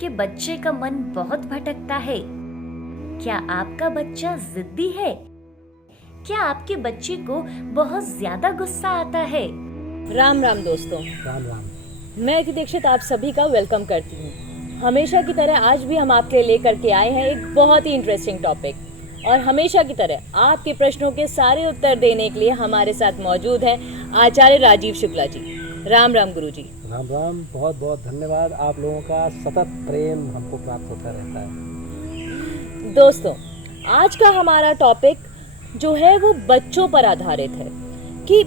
आपके बच्चे का मन बहुत भटकता है? क्या आपका बच्चा जिद्दी है? क्या आपके बच्चे को बहुत ज्यादा गुस्सा आता है? राम राम दोस्तों। राम राम। मैं अति दीक्षित आप सभी का वेलकम करती हूँ। हमेशा की तरह आज भी हम आपके लिए लेकर के आए हैं एक बहुत ही इंटरेस्टिंग टॉपिक, और हमेशा की तरह आपके प्रश्नों के सारे उत्तर देने के लिए हमारे साथ मौजूद हैं आचार्य राजीव शुक्ला जी। राम राम गुरु जी। राम राम। बहुत बहुत धन्यवाद। आप लोगों का सतत प्रेम हमको प्राप्त होता रहता है। दोस्तों, आज का हमारा टॉपिक जो है वो बच्चों पर आधारित है कि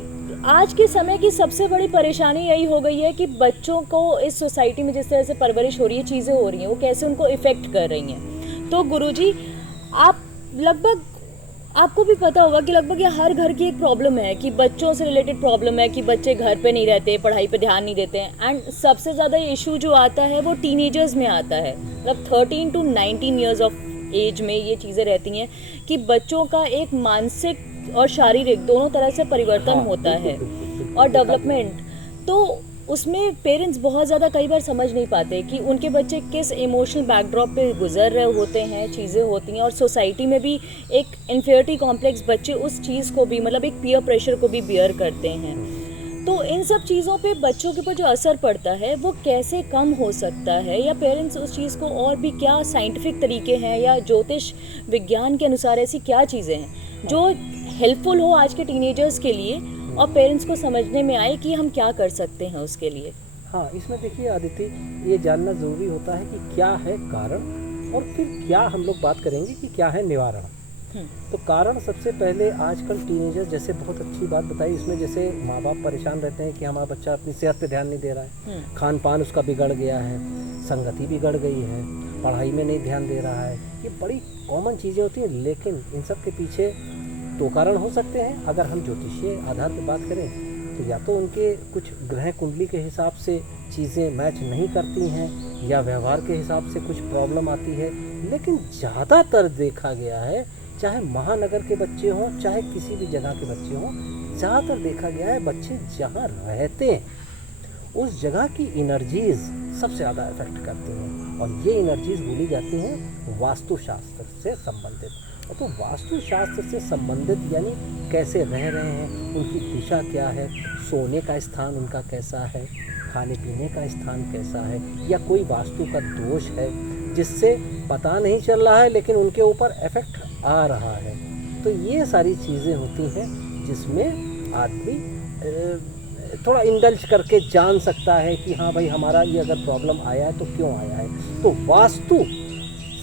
आज के समय की सबसे बड़ी परेशानी यही हो गई है कि बच्चों को इस सोसाइटी में जिस तरह से परवरिश हो रही है, चीज़ें हो रही हैं, वो कैसे उनको इफ़ेक्ट कर रही हैं। तो गुरुजी, आप लगभग आपको भी पता होगा कि लगभग ये हर घर की एक प्रॉब्लम है कि बच्चों से रिलेटेड प्रॉब्लम है कि बच्चे घर पे नहीं रहते, पढ़ाई पे ध्यान नहीं देते हैं। एंड सबसे ज़्यादा इशू जो आता है वो टीनेजर्स में आता है, मतलब 13 to 19 ईयर्स ऑफ एज में ये चीज़ें रहती हैं कि बच्चों का एक मानसिक और शारीरिक दोनों तरह से परिवर्तन होता है और डेवलपमेंट। तो उसमें पेरेंट्स बहुत ज़्यादा कई बार समझ नहीं पाते कि उनके बच्चे किस इमोशनल बैकड्रॉप पे गुजर रहे होते हैं, चीज़ें होती हैं। और सोसाइटी में भी एक इन्फीरियरिटी कॉम्प्लेक्स, बच्चे उस चीज़ को भी, मतलब एक पीयर प्रेशर को भी बियर करते हैं। तो इन सब चीज़ों पे बच्चों के ऊपर जो असर पड़ता है वो कैसे कम हो सकता है, या पेरेंट्स उस चीज़ को और भी क्या साइंटिफिक तरीके हैं या ज्योतिष विज्ञान के अनुसार ऐसी क्या चीज़ें हैं जो हेल्पफुल हो आज के टीनेजर्स के लिए और पेरेंट्स को समझने में आए कि हम क्या कर सकते हैं उसके लिए। हाँ, इसमें देखिए आदित्य, ये जानना ज़रूरी होता है कि क्या है कारण, और फिर क्या हम लोग बात करेंगे कि क्या है निवारण। तो कारण सबसे पहले आजकल टीनेजर्स, जैसे बहुत अच्छी बात बताई इसमें, जैसे माँ बाप परेशान रहते हैं कि हमारा बच्चा अपनी सेहत पे ध्यान नहीं दे रहा है, खान पान उसका बिगड़ गया है, संगति बिगड़ गई है, पढ़ाई में नहीं ध्यान दे रहा है। ये बड़ी कॉमन चीज़ें होती हैं, लेकिन इन सब के पीछे दो कारण हो सकते हैं। अगर हम ज्योतिषीय आधार पर बात करें तो या तो उनके कुछ ग्रह कुंडली के हिसाब से चीज़ें मैच नहीं करती हैं, या व्यवहार के हिसाब से कुछ प्रॉब्लम आती है। लेकिन ज़्यादातर देखा गया है, चाहे महानगर के बच्चे हों चाहे किसी भी जगह के बच्चे हों, ज़्यादातर देखा गया है बच्चे जहाँ रहते हैं उस जगह की एनर्जीज़ सबसे ज़्यादा इफेक्ट करती हैं, और ये एनर्जीज़ बोली जाती हैं वास्तुशास्त्र से संबंधित। तो वास्तुशास्त्र से संबंधित यानी कैसे रह रहे हैं, उनकी दिशा क्या है, सोने का स्थान उनका कैसा है, खाने पीने का स्थान कैसा है, या कोई वास्तु का दोष है जिससे पता नहीं चल रहा है लेकिन उनके ऊपर इफेक्ट आ रहा है। तो ये सारी चीज़ें होती हैं जिसमें आदमी थोड़ा इंडल्ज करके जान सकता है कि हाँ भाई, हमारा ये अगर प्रॉब्लम आया है तो क्यों आया है। तो वास्तु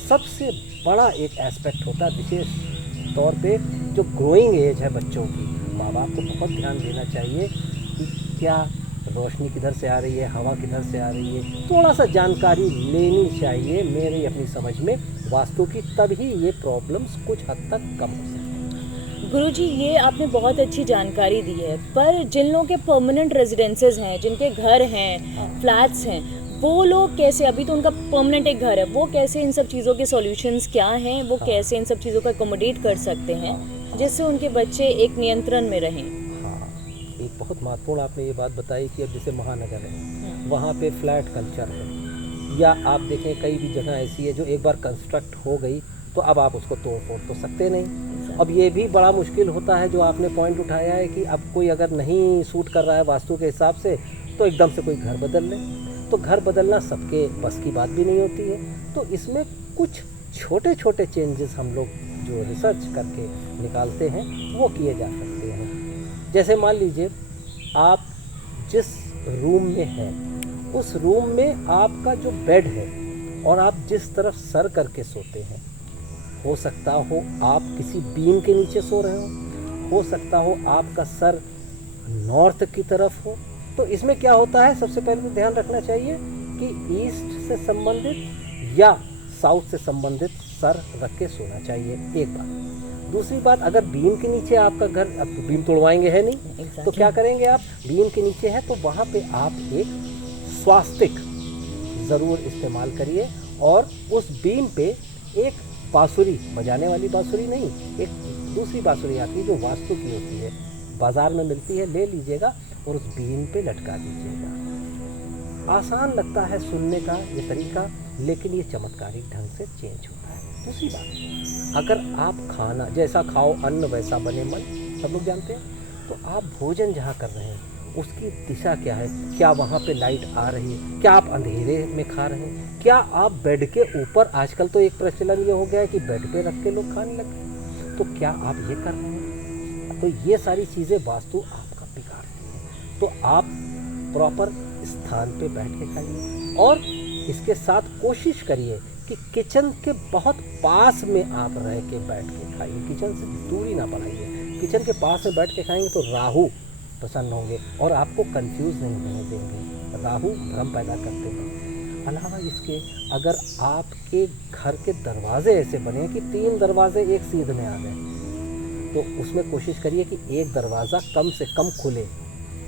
सबसे बड़ा एक एस्पेक्ट होता है, विशेष तौर पे जो ग्रोइंग एज है बच्चों की। माँ बाप को बहुत ध्यान देना चाहिए कि क्या रोशनी किधर से आ रही है, हवा किधर से आ रही है, थोड़ा सा जानकारी लेनी चाहिए मेरी अपनी समझ में वास्तु की, तभी ये प्रॉब्लम्स कुछ हद तक कम हो सकती हैं। गुरुजी, ये आपने बहुत अच्छी जानकारी दी है, पर जिन लोगों के परमानेंट रेजिडेंसेस हैं, जिनके घर हैं, फ्लैट्स हैं, वो लोग कैसे, अभी तो उनका परमानेंट एक घर है, वो कैसे इन सब चीज़ों के सॉल्यूशंस क्या हैं, वो कैसे इन सब चीज़ों को अकोमोडेट कर सकते हैं जिससे उनके बच्चे एक नियंत्रण में रहें। एक बहुत महत्वपूर्ण आपने ये बात बताई कि अब जैसे महानगर है, वहाँ पे फ्लैट कल्चर है, या आप देखें कई भी जगह ऐसी है जो एक बार कंस्ट्रक्ट हो गई तो अब आप उसको तोड़ फोड़ तो सकते नहीं। अब ये भी बड़ा मुश्किल होता है जो आपने पॉइंट उठाया है कि अब कोई अगर नहीं सूट कर रहा है वास्तु के हिसाब से तो एकदम से कोई घर बदल ले, तो घर बदलना सबके बस की बात भी नहीं होती है। तो इसमें कुछ छोटे छोटे चेंजेस हम लोग जो रिसर्च करके निकालते हैं वो किए जा सकते हैं। जैसे मान लीजिए आप जिस रूम में हैं उस रूम में आपका जो बेड है और आप जिस तरफ सर करके सोते हैं, हो सकता हो आप किसी बीम के नीचे सो रहे हो सकता हो आपका सर नॉर्थ की तरफ हो। तो इसमें क्या होता है, सबसे पहले तो ध्यान रखना चाहिए कि ईस्ट से संबंधित या साउथ से संबंधित सर रख के सोना चाहिए, एक बात। दूसरी बात, अगर बीम के नीचे आपका घर, अब बीम तोड़वाएंगे है नहीं, तो क्या करेंगे आप, बीम के नीचे है तो वहाँ पे आप एक स्वास्तिक ज़रूर इस्तेमाल करिए, और उस बीम पे एक बांसुरी, बजाने वाली बांसुरी नहीं, एक दूसरी बांसुरी आती है जो वास्तु की होती है, बाज़ार में मिलती है, ले लीजिएगा और उस बीम पे लटका दीजिएगा। आसान लगता है सुनने का ये तरीका, लेकिन ये चमत्कारिक ढंग से चेंज होता है। दूसरी बात, अगर आप खाना जैसा खाओ अन्न वैसा बने मन, सब लोग जानते हैं, तो आप भोजन जहाँ कर रहे हैं उसकी दिशा क्या है? क्या वहाँ पे लाइट आ रही है? क्या आप अंधेरे में खा रहे हैं? क्या आप बेड के ऊपर, आजकल तो एक प्रचलन ये हो गया है कि बेड पे रख के लोग खाने लगे, तो क्या आप ये कर रहे हैं? तो ये सारी चीज़ें वास्तु आपका बिगाड़ती हैं। तो आप प्रॉपर स्थान पे बैठ के खाइए और इसके साथ कोशिश करिए कि किचन के बहुत पास में आप रह के बैठ के खाइए, किचन से दूरी ना बनाइए। किचन के पास में बैठ के खाएंगे तो राहु प्रसन्न होंगे और आपको कंफ्यूज नहीं होने देंगे। राहु भ्रम पैदा करते हैं। अलावा इसके, अगर आपके घर के दरवाजे ऐसे बने कि 3 दरवाजे एक सीध में आ गए, तो उसमें कोशिश करिए कि एक दरवाज़ा कम से कम खुले।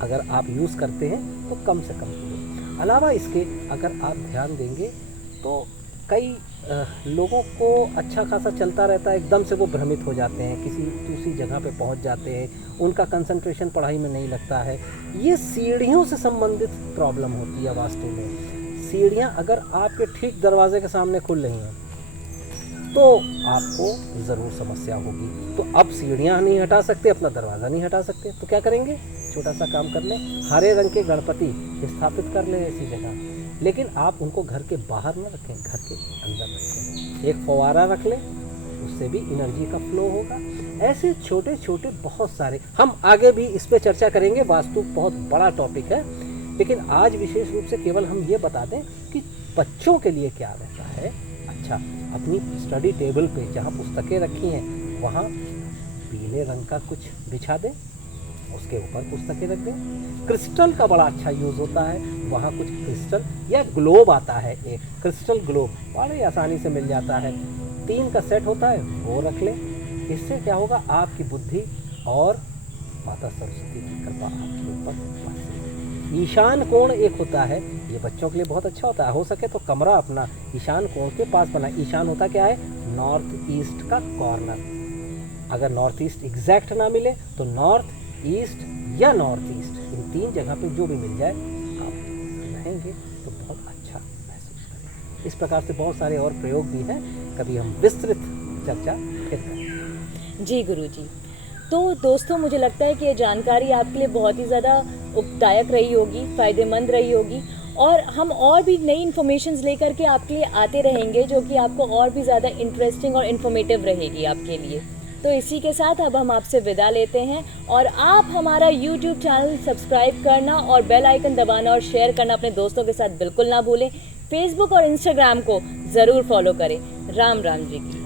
अगर आप यूज़ करते हैं तो कम से कम खुले। अलावा इसके, अगर आप ध्यान देंगे तो कई लोगों को अच्छा खासा चलता रहता है, एकदम से वो भ्रमित हो जाते हैं, किसी दूसरी जगह पे पहुंच जाते हैं, उनका कंसंट्रेशन पढ़ाई में नहीं लगता है। ये सीढ़ियों से संबंधित प्रॉब्लम होती है वास्तु में। सीढ़ियां अगर आपके ठीक दरवाजे के सामने खुल रही हैं तो आपको ज़रूर समस्या होगी। तो अब सीढ़ियां नहीं हटा सकते, अपना दरवाज़ा नहीं हटा सकते, तो क्या करेंगे? छोटा सा काम कर लें, हरे रंग के गणपति स्थापित कर लें ऐसी जगह। लेकिन आप उनको घर के बाहर न रखें, घर के अंदर रखें। एक फव्वारा रख लें, उससे भी एनर्जी का फ्लो होगा। ऐसे छोटे छोटे बहुत सारे, हम आगे भी इस पे चर्चा करेंगे, वास्तु बहुत बड़ा टॉपिक है। लेकिन आज विशेष रूप से केवल हम ये बता दें कि बच्चों के लिए क्या रहता है। अच्छा, अपनी स्टडी टेबल पे जहाँ पुस्तकें रखी हैं वहाँ पीले रंग का कुछ बिछा दें, उसके ऊपर पुस्तकें रख दें। क्रिस्टल का बड़ा अच्छा यूज़ होता है, वहाँ कुछ क्रिस्टल या ग्लोब आता है, एक क्रिस्टल ग्लोब बड़े आसानी से मिल जाता है, 3 का सेट होता है, वो रख लें। इससे क्या होगा? आपकी बुद्धि और माता सरस्वती की कृपा आपके ऊपर बरसेगी। ईशान कोण एक होता है, ये बच्चों के लिए बहुत अच्छा होता है। हो सके तो कमरा अपना ईशान कोण के पास बनाए। ईशान होता क्या है? नॉर्थ ईस्ट का कॉर्नर। अगर नॉर्थ ईस्ट एग्जैक्ट ना मिले तो नॉर्थ ईस्ट या नॉर्थ ईस्ट, इन 3 जगह पे जो भी मिल जाए आप रहेंगे तो बहुत अच्छा महसूस करेंगे। इस प्रकार से बहुत सारे और प्रयोग भी हैं, कभी हम विस्तृत चर्चा फिर करेंगे। जी गुरुजी। तो दोस्तों, मुझे लगता है कि ये जानकारी आपके लिए बहुत ही ज़्यादा उपदायक रही होगी, फ़ायदेमंद रही होगी, और हम और भी नई इन्फॉर्मेशंस लेकर के आपके लिए आते रहेंगे, जो कि आपको और भी ज़्यादा इंटरेस्टिंग और इन्फॉर्मेटिव रहेगी आपके लिए। तो इसी के साथ अब हम आपसे विदा लेते हैं, और आप हमारा YouTube चैनल सब्सक्राइब करना और बेल आइकन दबाना और शेयर करना अपने दोस्तों के साथ बिल्कुल ना भूलें। फेसबुक और इंस्टाग्राम को ज़रूर फॉलो करें। राम राम जी की।